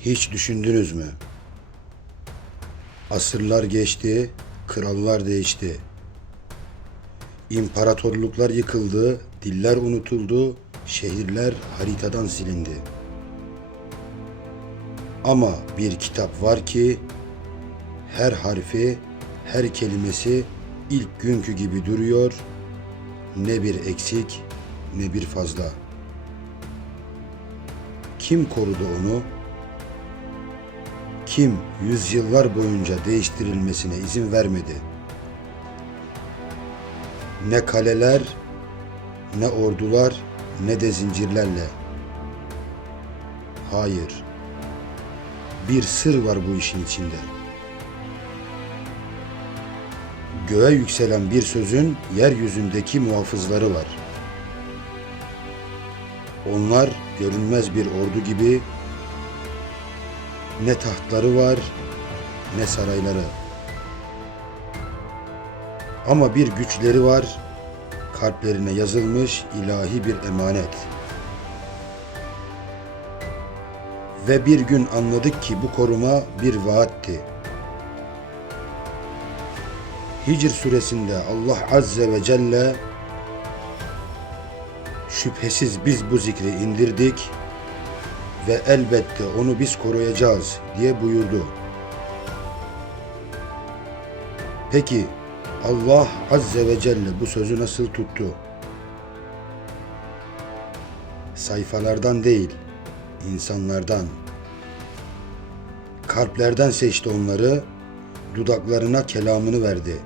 Hiç düşündünüz mü? Asırlar geçti, krallar değişti. İmparatorluklar yıkıldı, diller unutuldu, şehirler haritadan silindi. Ama bir kitap var ki her harfi, her kelimesi ilk günkü gibi duruyor. Ne bir eksik, ne bir fazla. Kim korudu onu? Kim yüzyıllar boyunca değiştirilmesine izin vermedi? Ne kaleler, ne ordular, ne de zincirlerle. Hayır. Bir sır var bu işin içinde. Göğe yükselen bir sözün yeryüzündeki muhafızları var. Onlar görünmez bir ordu gibi ne tahtları var ne sarayları. Ama bir güçleri var, kalplerine yazılmış ilahi bir emanet. Ve bir gün anladık ki bu koruma bir vaatti. Hicr suresinde Allah Azze ve Celle şüphesiz biz bu zikri indirdik ve elbette onu biz koruyacağız diye buyurdu. Peki Allah Azze ve Celle bu sözü nasıl tuttu? Sayfalardan değil, insanlardan. Kalplerden seçti onları, dudaklarına kelamını verdi.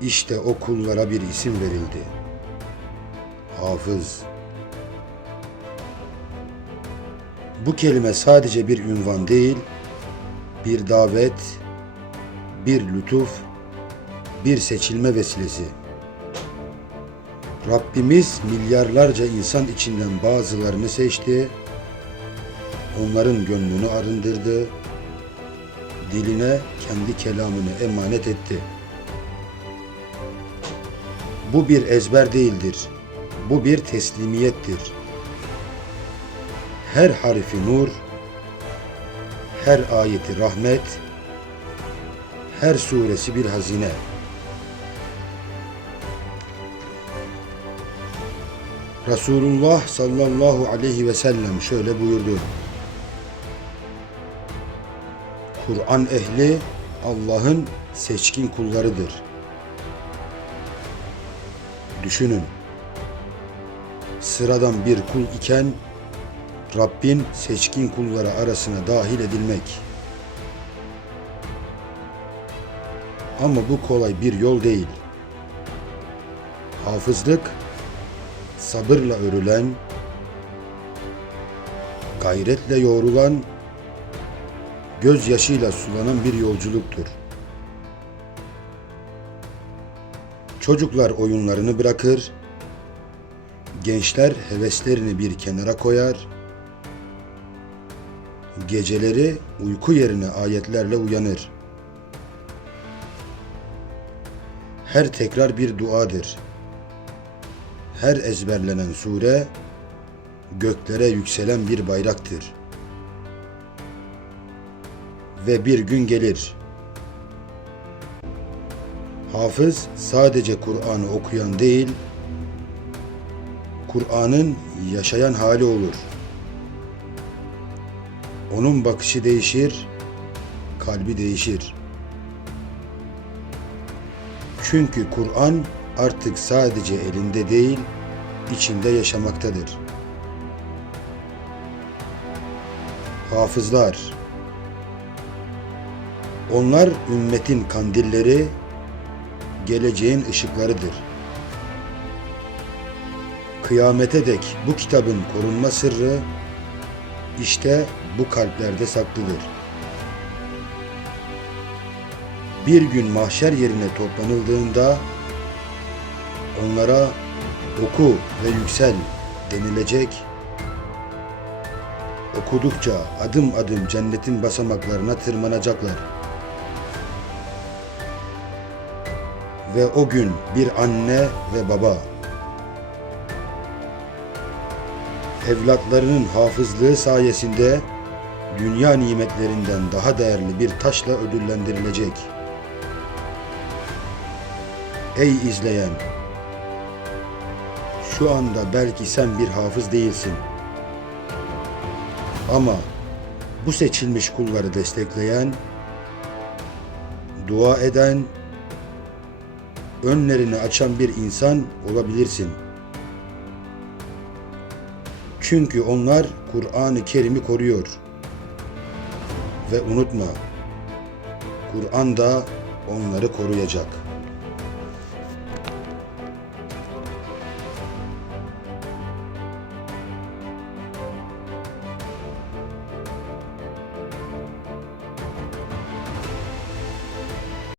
İşte o kullara bir isim verildi. Hafız. Bu kelime sadece bir ünvan değil, bir davet, bir lütuf, bir seçilme vesilesi. Rabbimiz milyarlarca insan içinden bazılarını seçti, onların gönlünü arındırdı, diline kendi kelamını emanet etti. Bu bir ezber değildir, bu bir teslimiyettir. Her harfi nur, her ayeti rahmet, her suresi bir hazine. Resulullah sallallahu aleyhi ve sellem şöyle buyurdu. Kur'an ehli Allah'ın seçkin kullarıdır. Düşünün. Sıradan bir kul iken Rabbin seçkin kulları arasına dahil edilmek. Ama bu kolay bir yol değil. Hafızlık sabırla örülen, gayretle yoğrulan, gözyaşıyla sulanan bir yolculuktur. Çocuklar oyunlarını bırakır, gençler heveslerini bir kenara koyar, geceleri uyku yerine ayetlerle uyanır. Her tekrar bir duadır. Her ezberlenen sure göklere yükselen bir bayraktır. Ve bir gün gelir. Hafız sadece Kur'an'ı okuyan değil, Kur'an'ın yaşayan hali olur. Onun bakışı değişir, kalbi değişir. Çünkü Kur'an artık sadece elinde değil, içinde yaşamaktadır. Hafızlar Onlar ümmetin kandilleri, geleceğin ışıklarıdır. Kıyamete dek bu kitabın korunma sırrı işte bu kalplerde saklıdır. Bir gün mahşer yerine toplanıldığında onlara oku ve yüksel denilecek. Okudukça adım adım cennetin basamaklarına tırmanacaklar. Ve o gün bir anne ve baba evlatlarının hafızlığı sayesinde dünya nimetlerinden daha değerli bir taşla ödüllendirilecek. Ey izleyen! Şu anda belki sen bir hafız değilsin. Ama bu seçilmiş kulları destekleyen, dua eden, önlerini açan bir insan olabilirsin. Çünkü onlar Kur'an-ı Kerim'i koruyor. Ve unutma, Kur'an da onları koruyacak.